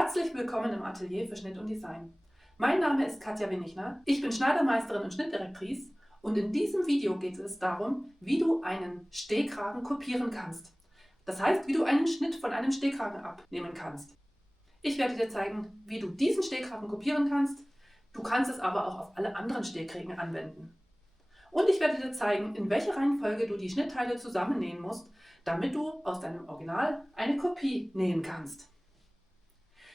Herzlich willkommen im Atelier für Schnitt und Design. Mein Name ist Katja Winichner, ich bin Schneidermeisterin und Schnittdirektrice und in diesem Video geht es darum, wie du einen Stehkragen kopieren kannst. Das heißt, wie du einen Schnitt von einem Stehkragen abnehmen kannst. Ich werde dir zeigen, wie du diesen Stehkragen kopieren kannst. Du kannst es aber auch auf alle anderen Stehkragen anwenden. Und ich werde dir zeigen, in welcher Reihenfolge du die Schnittteile zusammennähen musst, damit du aus deinem Original eine Kopie nähen kannst.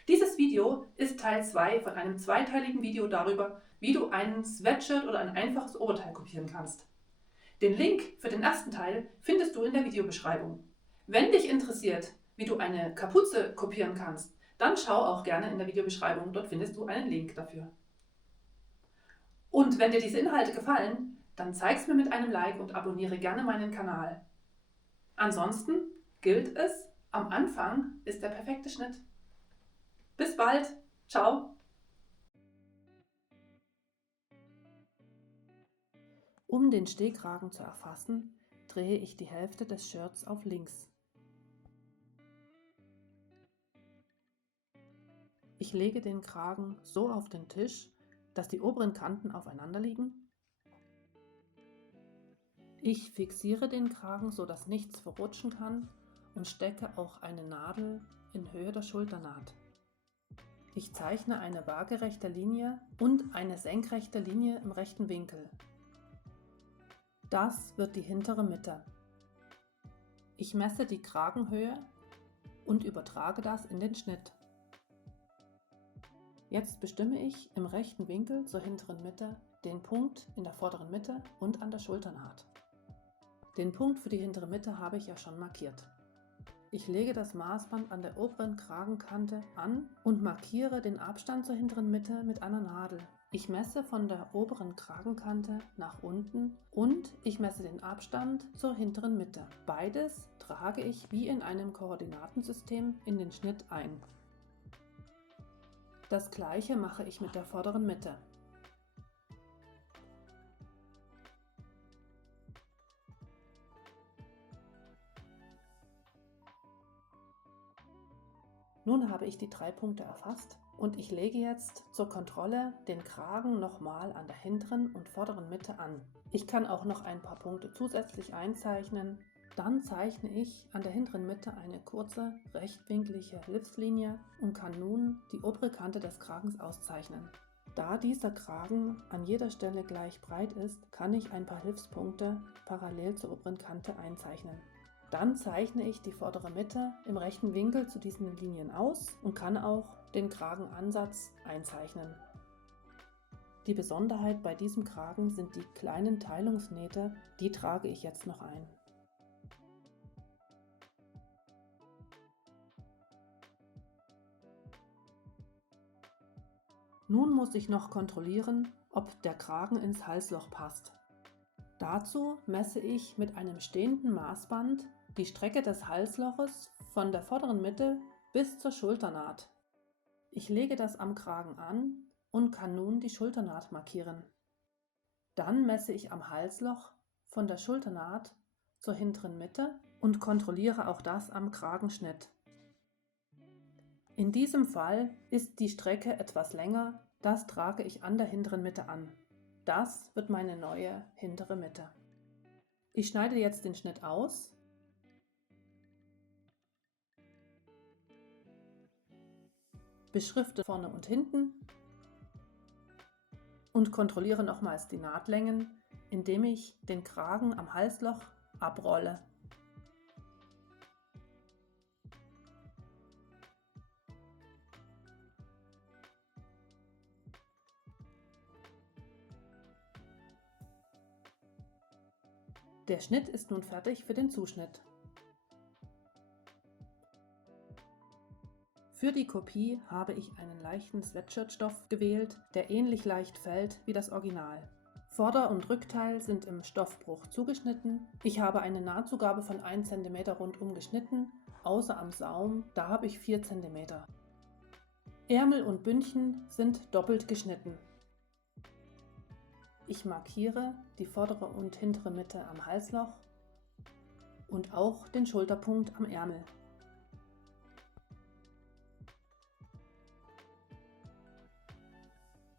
Dieses Video ist Teil 2 von einem zweiteiligen Video darüber, wie du einen Sweatshirt oder ein einfaches Oberteil kopieren kannst. Den Link für den ersten Teil findest du in der Videobeschreibung. Wenn dich interessiert, wie du eine Kapuze kopieren kannst, dann schau auch gerne in der Videobeschreibung, dort findest du einen Link dafür. Und wenn dir diese Inhalte gefallen, dann zeig's mir mit einem Like und abonniere gerne meinen Kanal. Ansonsten gilt es, am Anfang ist der perfekte Schnitt. Bis bald. Ciao. Um den Stehkragen zu erfassen, drehe ich die Hälfte des Shirts auf links. Ich lege den Kragen so auf den Tisch, dass die oberen Kanten aufeinander liegen. Ich fixiere den Kragen, so dass nichts verrutschen kann und stecke auch eine Nadel in Höhe der Schulternaht. Ich zeichne eine waagerechte Linie und eine senkrechte Linie im rechten Winkel. Das wird die hintere Mitte. Ich messe die Kragenhöhe und übertrage das in den Schnitt. Jetzt bestimme ich im rechten Winkel zur hinteren Mitte den Punkt in der vorderen Mitte und an der Schulternaht. Den Punkt für die hintere Mitte habe ich ja schon markiert. Ich lege das Maßband an der oberen Kragenkante an und markiere den Abstand zur hinteren Mitte mit einer Nadel. Ich messe von der oberen Kragenkante nach unten und ich messe den Abstand zur hinteren Mitte. Beides trage ich wie in einem Koordinatensystem in den Schnitt ein. Das gleiche mache ich mit der vorderen Mitte. Nun habe ich die 3 Punkte erfasst und ich lege jetzt zur Kontrolle den Kragen nochmal an der hinteren und vorderen Mitte an. Ich kann auch noch ein paar Punkte zusätzlich einzeichnen. Dann zeichne ich an der hinteren Mitte eine kurze rechtwinklige Hilfslinie und kann nun die obere Kante des Kragens auszeichnen. Da dieser Kragen an jeder Stelle gleich breit ist, kann ich ein paar Hilfspunkte parallel zur oberen Kante einzeichnen. Dann zeichne ich die vordere Mitte im rechten Winkel zu diesen Linien aus und kann auch den Kragenansatz einzeichnen. Die Besonderheit bei diesem Kragen sind die kleinen Teilungsnähte, die trage ich jetzt noch ein. Nun muss ich noch kontrollieren, ob der Kragen ins Halsloch passt. Dazu messe ich mit einem stehenden Maßband die Strecke des Halsloches von der vorderen Mitte bis zur Schulternaht. Ich lege das am Kragen an und kann nun die Schulternaht markieren. Dann messe ich am Halsloch von der Schulternaht zur hinteren Mitte und kontrolliere auch das am Kragenschnitt. In diesem Fall ist die Strecke etwas länger, das trage ich an der hinteren Mitte an. Das wird meine neue hintere Mitte. Ich schneide jetzt den Schnitt aus. Beschrifte vorne und hinten und kontrolliere nochmals die Nahtlängen, indem ich den Kragen am Halsloch abrolle. Der Schnitt ist nun fertig für den Zuschnitt. Für die Kopie habe ich einen leichten Sweatshirtstoff gewählt, der ähnlich leicht fällt wie das Original. Vorder- und Rückteil sind im Stoffbruch zugeschnitten. Ich habe eine Nahtzugabe von 1 cm rundum geschnitten, außer am Saum, da habe ich 4 cm. Ärmel und Bündchen sind doppelt geschnitten. Ich markiere die vordere und hintere Mitte am Halsloch und auch den Schulterpunkt am Ärmel.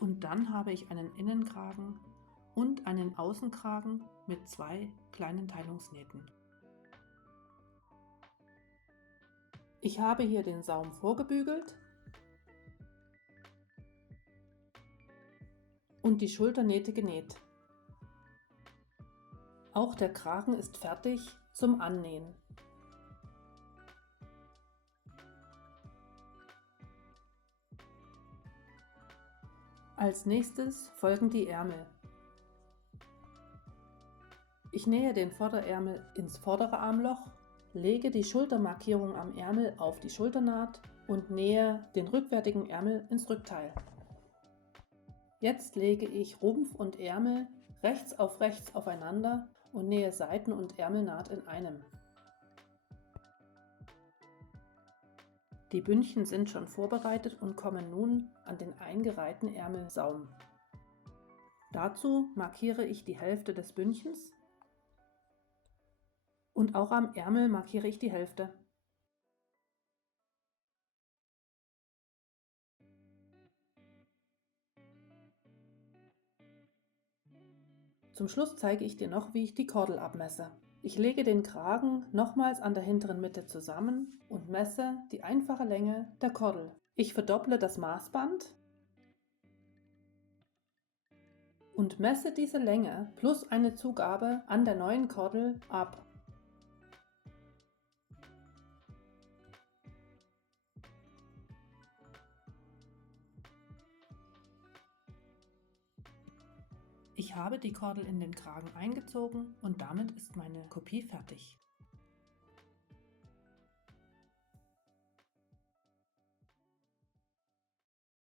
Und dann habe ich einen Innenkragen und einen Außenkragen mit 2 kleinen Teilungsnähten. Ich habe hier den Saum vorgebügelt und die Schulternähte genäht. Auch der Kragen ist fertig zum Annähen. Als nächstes folgen die Ärmel. Ich nähe den Vorderärmel ins vordere Armloch, lege die Schultermarkierung am Ärmel auf die Schulternaht und nähe den rückwärtigen Ärmel ins Rückteil. Jetzt lege ich Rumpf und Ärmel rechts auf rechts aufeinander und nähe Seiten- und Ärmelnaht in einem. Die Bündchen sind schon vorbereitet und kommen nun an den eingereihten Ärmelsaum. Dazu markiere ich die Hälfte des Bündchens und auch am Ärmel markiere ich die Hälfte. Zum Schluss zeige ich dir noch, wie ich die Kordel abmesse. Ich lege den Kragen nochmals an der hinteren Mitte zusammen und messe die einfache Länge der Kordel. Ich verdopple das Maßband und messe diese Länge plus eine Zugabe an der neuen Kordel ab. Ich habe die Kordel in den Kragen eingezogen und damit ist meine Kopie fertig.